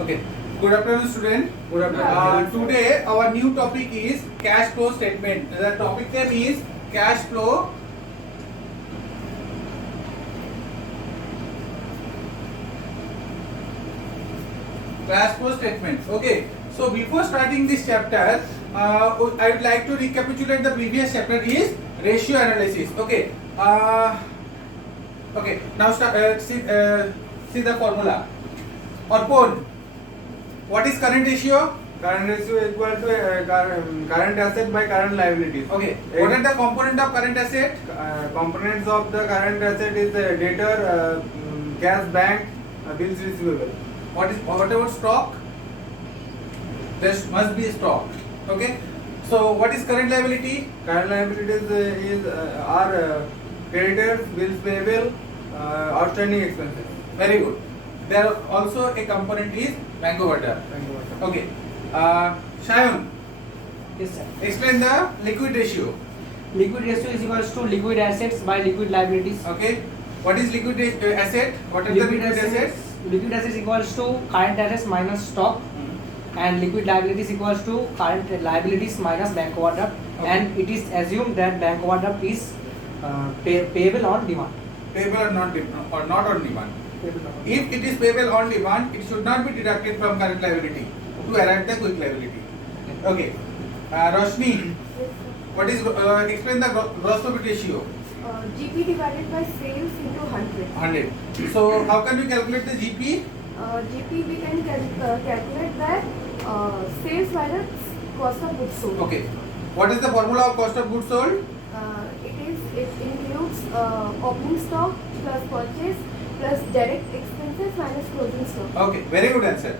Okay. Good afternoon, student. Good afternoon. Today our new topic is cash flow statement. The topic name is cash flow. Cash flow statement. Okay. So before starting this chapter, I would like to recapitulate the previous chapter is ratio analysis. Okay. Okay. Now start. See the formula. Or what is current ratio? Current ratio equal to current asset by current liabilities. Okay. What are the component of current asset? Components of the current asset is debtor, cash bank, bills receivable. What about stock? There must be stock. Okay. So what is current liability? Current liabilities are creditors, bills payable, outstanding expenses. Very good. There also a component is bank overdraft. Okay. Shayun, Yes, sir. explain the liquid ratio. Liquid ratio is equals to liquid assets by liquid liabilities. Okay. What is liquid asset? What are the liquid assets? Liquid assets equals to current assets minus stock, and liquid liabilities equals to current liabilities minus bank overdraft. Okay. And it is assumed that bank overdraft is payable on demand. Payable or not on demand. Payable on If it is payable on demand, it should not be deducted from current liability to arrive the quick liability. Okay. Roshni, what is explain the gross profit ratio? GP divided by sales into 100. 100. So how can we calculate the GP? GP we can calculate that sales minus cost of goods sold. Okay. What is the formula of cost of goods sold? It includes opening stock plus purchase plus direct expenses minus closing stock. Okay. Very good answer.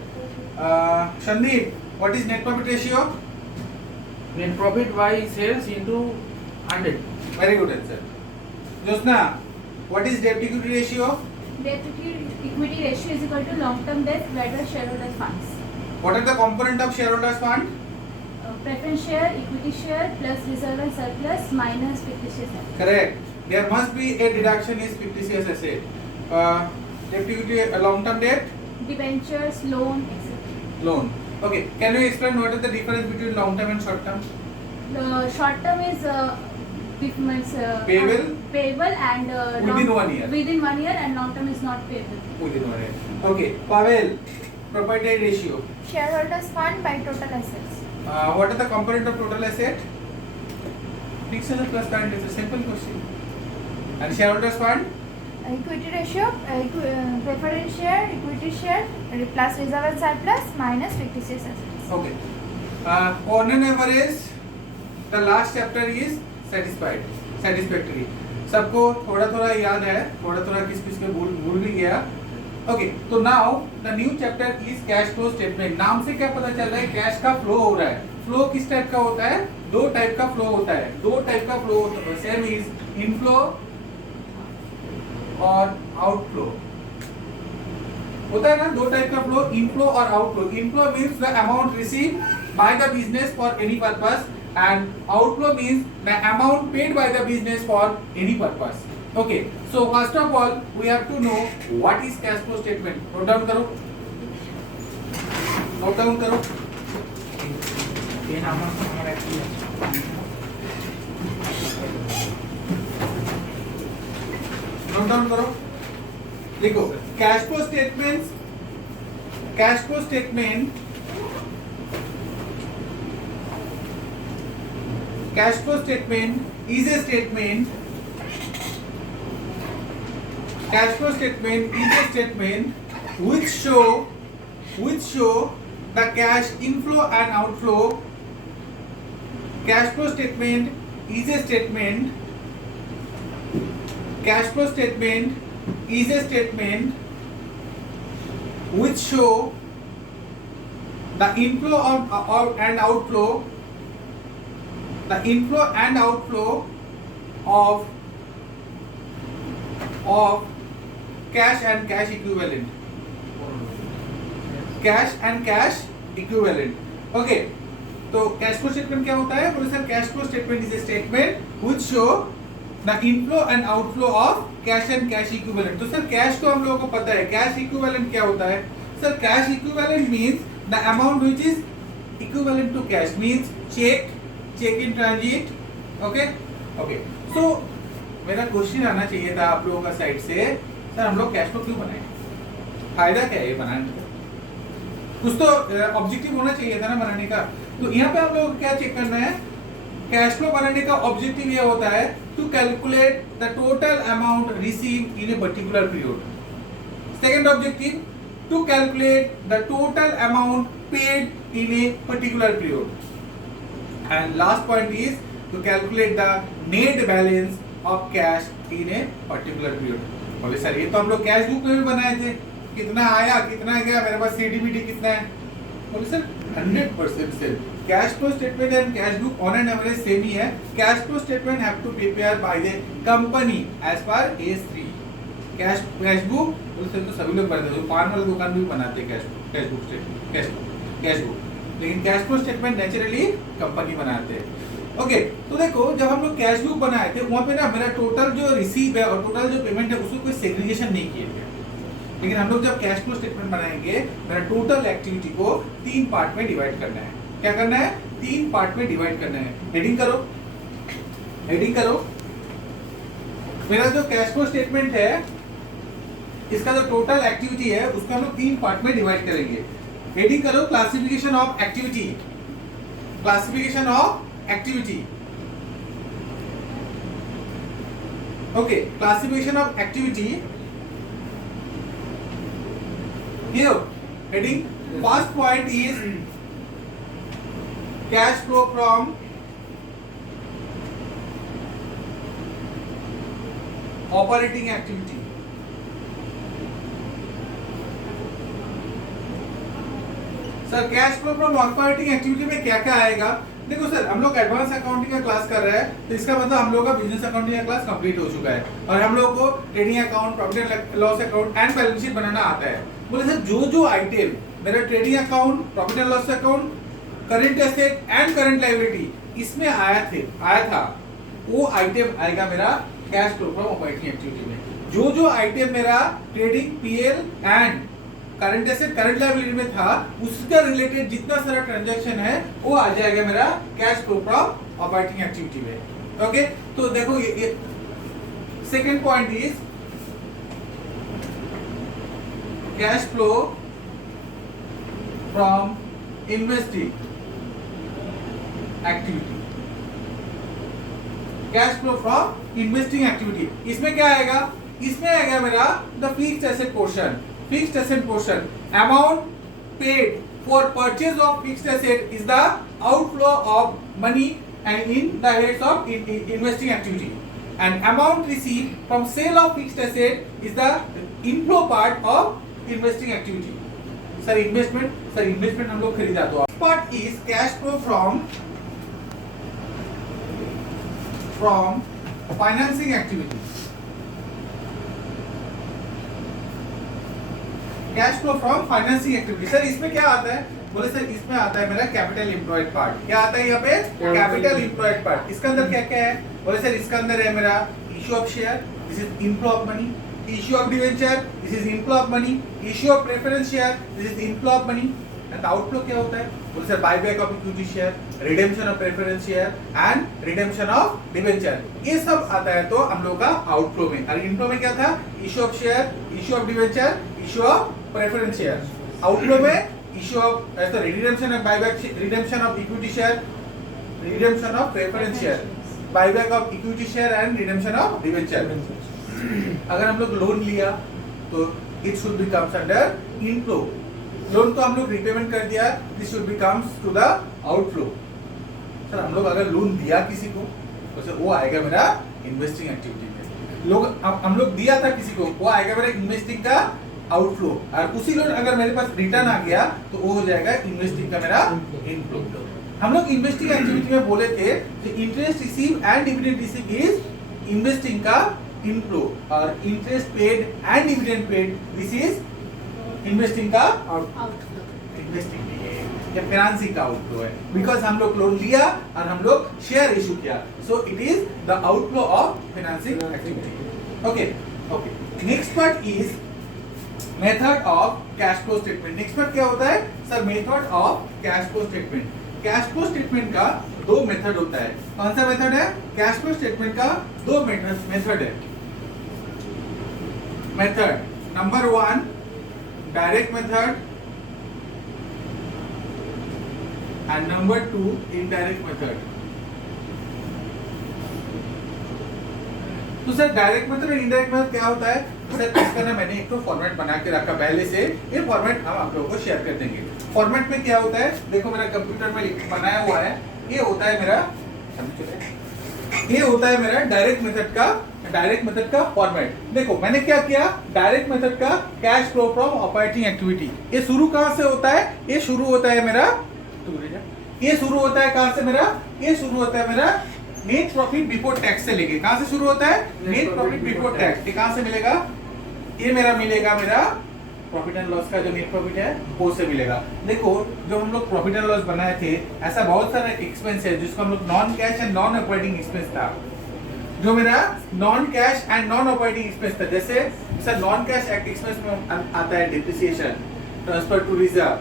Shandeep, what is net profit ratio? Net profit by sales into 100. Very good answer. Josna, what is debt equity ratio? Debt to equity ratio is equal to long-term debt divided by shareholders' funds. What are the component of shareholders fund? Preference share, equity share plus reserve and surplus minus fictitious asset. Correct. There must be a deduction is fictitious asset. Debt equity, long-term debt, Debentures, loan, etc. loan. Okay. Can you explain what is the difference between long-term and short-term? The short term is Payable? payable and Within 1 year. Within 1 year, and long term is not payable. Within 1 year. Okay. Pavel, proprietary ratio. Shareholders fund by total assets. What are the component of total asset? Fixed asset plus current is a simple question. And shareholders fund? Equity ratio, preference share, equity share plus reserve and surplus minus fictitious assets. Okay. On an average, the last chapter is satisfactory. सबको थोड़ा थोड़ा याद है, थोड़ा थोड़ा किस किस के भूल भी गया. ओके, तो now the new chapter is cash flow statement. नाम से क्या पता चल रहा है? कैश का फ्लो हो रहा है. फ्लो किस टाइप का होता है? दो टाइप का फ्लो होता है. दो टाइप का फ्लो सेम इज इनफ्लो और आउटफ्लो होता है ना. दो टाइप का फ्लो, इनफ्लो और outflow. Inflow means the amount receive by the business for any purpose, and outflow means the amount paid by the business for any purpose. Okay, so first of all we have to know what is cash flow statement. Note down करो. Note down करो. Note down करो. लिखो cash flow statements. Cash flow statement. Cash flow statement is a statement. Cash flow statement is a statement which show the cash inflow and outflow. Cash flow statement is a statement. Cash flow statement is a statement which show the inflow and outflow. The inflow and outflow of cash and cash equivalent. Cash and cash equivalent. Okay. तो cash flow statement क्या होता है? बोले sir cash flow statement is a statement which show the inflow and outflow of cash and cash equivalent. तो sir cash तो हम लोगों को पता है. कैश इक्विवेलेंट क्या होता है? sir, cash equivalent means the amount which is equivalent to cash, means check in transit. Okay. So मेरा क्वेश्चन आना चाहिए था आप लोगों का साइड से, सर हम लोग कैश फ्लो क्यों बनाए, फायदा क्या है ये बनाने का? कुछ तो ऑब्जेक्टिव होना चाहिए था ना बनाने का। तो यहाँ पे हम लोग क्या चेक करना है, कैश फ्लो बनाने का ऑब्जेक्टिव ये होता है to calculate the total amount received in a particular period. Second objective to calculate the total amount paid in a particular period, and last point is to calculate the net balance of cash in a particular period. बोले sir ये तो हम लोग cash book में भी बनाए थे, कितना आया कितना गया, मेरे पास सीडीबीडी कितना है? बोले sir 100% same. Cash flow statement and cash book on an average same ही है। Cash flow statement have to prepare by the company as per AS3। Cash book बोले सर तो सभी लोग बनाते हैं, पान वाले दुकान भी बनाते हैं कैश बुक, लेकिन cash flow statement naturally company बनाते हैं। ओके, तो देखो जब हम लोग कैश बुक बनाए थे वहां पे ना मेरा टोटल जो रिसीव है और टोटल जो पेमेंट है उसको कोई सेग्रीगेशन नहीं किए थे, लेकिन हम लोग जब कैश फ्लो स्टेटमेंट बनाएंगे मेरा टोटल एक्टिविटी को 3 पार्ट में डिवाइड करना है। क्या करना है? 3 पार्ट में डिवाइड करना है। हेडिंग करो। मेरा जो कैश फ्लो स्टेटमेंट है इसका जो टोटल एक्टिविटी है उसको हम लोग 3 पार्ट में डिवाइड करेंगे। हेडिंग करो, classification of activity. Okay, classification of activity. Here, heading first point is cash flow from operating activity. Sir cash flow from operating activity में क्या क्या आएगा? देखो सर हम लोग एडवांस अकाउंटिंग का क्लास कर रहे हैं, तो इसका मतलब हम लोग का बिजनेस अकाउंटिंग का क्लास कंप्लीट हो चुका है और हम लोग को trading account, profit and loss account and balance sheet बनाना आता है। बोले सर जो आइटम मेरा trading account, profit and loss account, current asset and current liability इसमें आया था वो आइटम आएगा मेरा cash flow from operating activity में। जो आइटम मेरा trading, PL and current asset, current liability में था उसका रिलेटेड जितना सारा ट्रांजैक्शन है वो आ जाएगा मेरा cash flow from operating activity में। ओके, तो देखो ये second point is cash flow from investing activity. Cash flow from investing activity इसमें क्या आएगा? इसमें आएगा मेरा the fixed asset portion. Fixed asset portion, amount paid for purchase of fixed asset is the outflow of money and in the heads of investing activity, and amount received from sale of fixed asset is the inflow part of investing activity. Sir investment हम लोग खरीदा तो part is cash flow from financing activity. Cash flow from financing activity. Sir इसमें क्या आता है? बोले sir इसमें आता है मेरा कैपिटल एम्प्लॉयड पार्ट। क्या आता है यहाँ पे? Capital employed part. इसके अंदर क्या क्या है? बोले सर इसके अंदर है मेरा issue of share, this is inflow of money, issue of debenture, this is inflow of money, issue of preference share, this is inflow of money. And outflow क्या होता है? बोले sir buyback of equity share, redemption of preference share and redemption of debenture. ये सब आता है तो हम लोग का आउटफ्लो में। और इनफ्लो में क्या था? Issue of share, issue of debenture, issue of preference share. Outflow में issue of redemption of buyback, redemption of equity share, redemption of preference share, buyback of equity share and redemption of debenture. अगर हम लोग loan लिया तो it should be comes under inflow. Loan तो हम लोग repayment कर दिया, this should be comes to the outflow. Sir हम लोग अगर लोन दिया किसी को तो सर वो आएगा मेरा इन्वेस्टिंग एक्टिविटी में। हम लोग दिया था किसी को, वो आएगा मेरा इन्वेस्टिंग का आउटफ्लो। और उसी लोन अगर मेरे पास रिटर्न आ गया तो वो हो जाएगा इन्वेस्टिंग का मेरा इनफ्लो। हम लोग इन्वेस्टिंग एक्टिविटी में बोले थे कि interest receive and dividend receive is investing का इनफ्लो, और interest paid and dividend paid this is investing का आउटफ्लो। इन्वेस्टिंग ये फाइनेंसिंग का आउटफ्लो है, बिकॉज हम लोग लोन लिया और हम लोग शेयर इशू किया, so it is the outflow of financing activity. Okay, next part is method of cash flow statement. Next पर क्या होता है sir, method of cash flow statement. Cash flow statement का दो मेथड होता है। कौन सा मेथड है? कैश फ्लो स्टेटमेंट का दो मेथड है। Method number 1 direct method and number 2 indirect method. तो सर डायरेक्ट मेथड और इनडायरेक्ट मेथड क्या होता है? सर इसका ना मैंने एक तो फॉर्मेट बना के रखा पहले से, ये फॉर्मेट हम आप लोगों को शेयर कर देंगे। फॉर्मेट में क्या होता है, देखो मेरा कंप्यूटर में बनाया हुआ है, ये होता है मेरा डायरेक्ट मेथड का फॉर्मेट। देखो मैंने क्या किया, डायरेक्ट मेथड का cash flow from operating activity, ये शुरू कहां से होता है? ये शुरू होता है मेरा नेट प्रॉफिट बिफोर टैक्स से लेके। कहां से शुरू होता है? Net profit before tax. ये कहां से मिलेगा? ये मिलेगा मेरा प्रॉफिट एंड लॉस का जो नेट प्रॉफिट है वो से मिलेगा। देखो जो हम लोग प्रॉफिट एंड लॉस बनाए थे, ऐसा बहुत सारा एक्सपेंस है जिसको हम लोग non cash and non operating expense था, जो मेरा non cash and non operating expense था। जैसे सर नॉन कैश एक्सपेंस में आता है depreciation, transfer to reserve,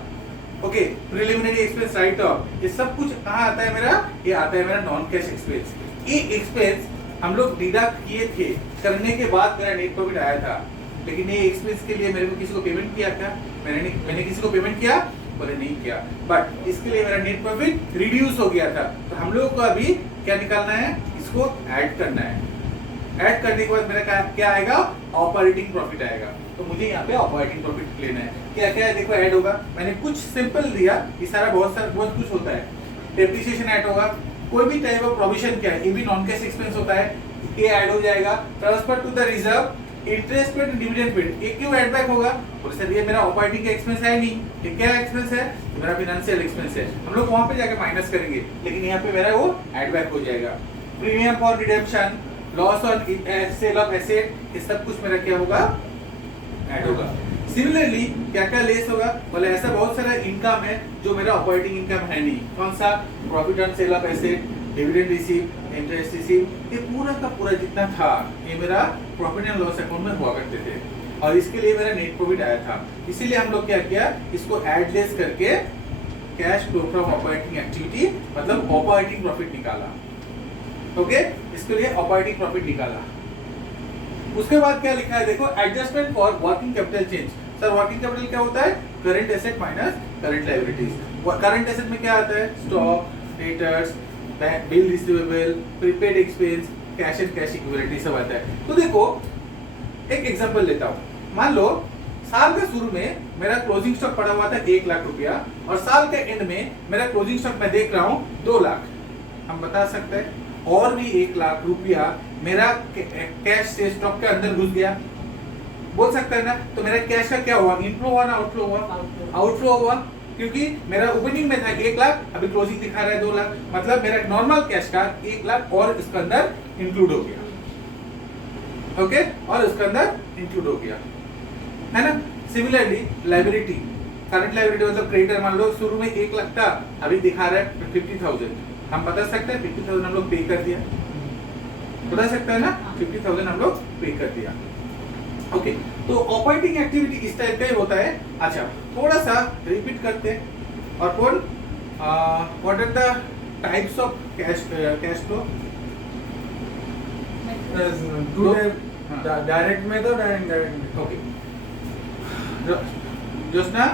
okay, preliminary expense, write off, ये सब कुछ कहाँ आता है मेरा? ये आता है मेरा नॉन कैश एक्सपेंस। ये एक्सपेंस हम लोग डिडक्ट किए थे, करने के बाद मेरा नेट प्रॉफिट आया था। लेकिन ये एक्सपेंस के लिए मेरे को किसी को पेमेंट किया क्या? मैंने किसी को पेमेंट किया? बोले नहीं किया, बट इसके लिए मेरा नेट प्रॉफिट रिड्यूस हो गया था। तो हम लोगों को अभी क्या निकालना है? इसको ऐड करना है। ऐड करने के बाद मेरा क्या आएगा? ऑपरेटिंग प्रॉफिट आएगा। तो मुझे यहाँ पे ऑपरेटिंग प्रॉफिट लेना है। क्या क्या है देखो, ऐड होगा। मैंने कुछ सिंपल दिया, ये सारा बहुत कुछ होता है। डेप्रिसिएशन ऐड होगा, कोई भी टाइप ऑफ प्रोविजन क्या है, ये भी नॉन कैश एक्सपेंस होता है, ये ऐड हो जाएगा। Transfer to the reserve, interest paid, dividend paid, ये क्यों ऐड बैक होगा? बोले सर ये मेरा ऑपरेटिंग का एक्सपेंस है नहीं, ये क्या एक्सपेंस है? मेरा फाइनेंशियल एक्सपेंस है। हम लोग वहां पे जाके माइनस करेंगे, लेकिन यहाँ पे मेरा वो ऐड बैक हो जाएगा। Premium for redemption, loss on sale of asset, ये सब कुछ मेरा क्या होगा? ऐड होगा। सिमिलरली क्या क्या लेस होगा? बोले ऐसा बहुत सारा इनकम है जो मेरा ऑपरेटिंग इनकम है नहीं। कौन सा? Profit on sale of asset, dividend receive, interest receive, ये पूरा का पूरा जितना था ये मेरा प्रॉफिट एंड लॉस अकाउंट में हुआ करते थे, और इसके लिए मेरा नेट प्रॉफिट आया था। इसीलिए हम लोग क्या किया, इसको ऐड लेस करके cash flow from operating activity, मतलब ऑपरेटिंग प्रॉफिट निकाला। ओके, इसके लिए ऑपरेटिंग प्रॉफिट निकाला। उसके बाद क्या लिखा है देखो, adjustment for working capital change. Sir working capital क्या होता है? Current asset minus current liabilities. Current asset में क्या आता है? Stock, debtors, bill receivable, prepaid expense, cash and cash equivalent, सब आता है। तो देखो एक एग्जांपल लेता हूं। मान लो साल के शुरू में मेरा क्लोजिंग स्टॉक पड़ा हुआ था 1 लाख रुपया, और साल के एंड में मेरा क्लोजिंग स्टॉक मैं देख रहा हूं 2 लाख। हम बता सकते हैं और भी 1 लाख रुपया मेरा कैश से स्टॉक के अंदर घुस गया, बोल सकते हैं ना? तो मेरा कैश का क्या हुआ? इनफ्लो हुआ ना आउटफ्लो हुआ? आउटफ्लो हुआ, क्योंकि मेरा ओपनिंग में था 1 लाख, अभी क्लोजिंग दिखा रहा है 2 लाख, मतलब मेरा नॉर्मल कैश का 1 लाख और इसके अंदर इंक्लूड हो गया। ओके, और इसके अंदर इंक्लूड हो गया, है ना? सिमिलरली लायबिलिटी, करंट लायबिलिटी मतलब क्रेडिटर, मान लो शुरू में 1 लाख था, अभी दिखा रहा है 50,000। हम बता सकते हैं 50,000 हम लोग पे कर दिया, बता सकते हैं ना? 50,000 हम लोग पे कर दिया। ओके, तो ऑपरेटिंग एक्टिविटी इस टाइप का ही होता है। अच्छा, थोड़ा सा रिपीट करते हैं। और कौन what are the types of cash flow? Direct method and indirect method. Okay, Josna,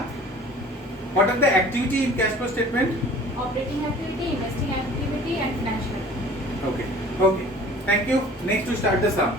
what are the activity in cash flow statement? Operating activity, investing activity, and financial activity. Okay, thank you. Next to start the sum.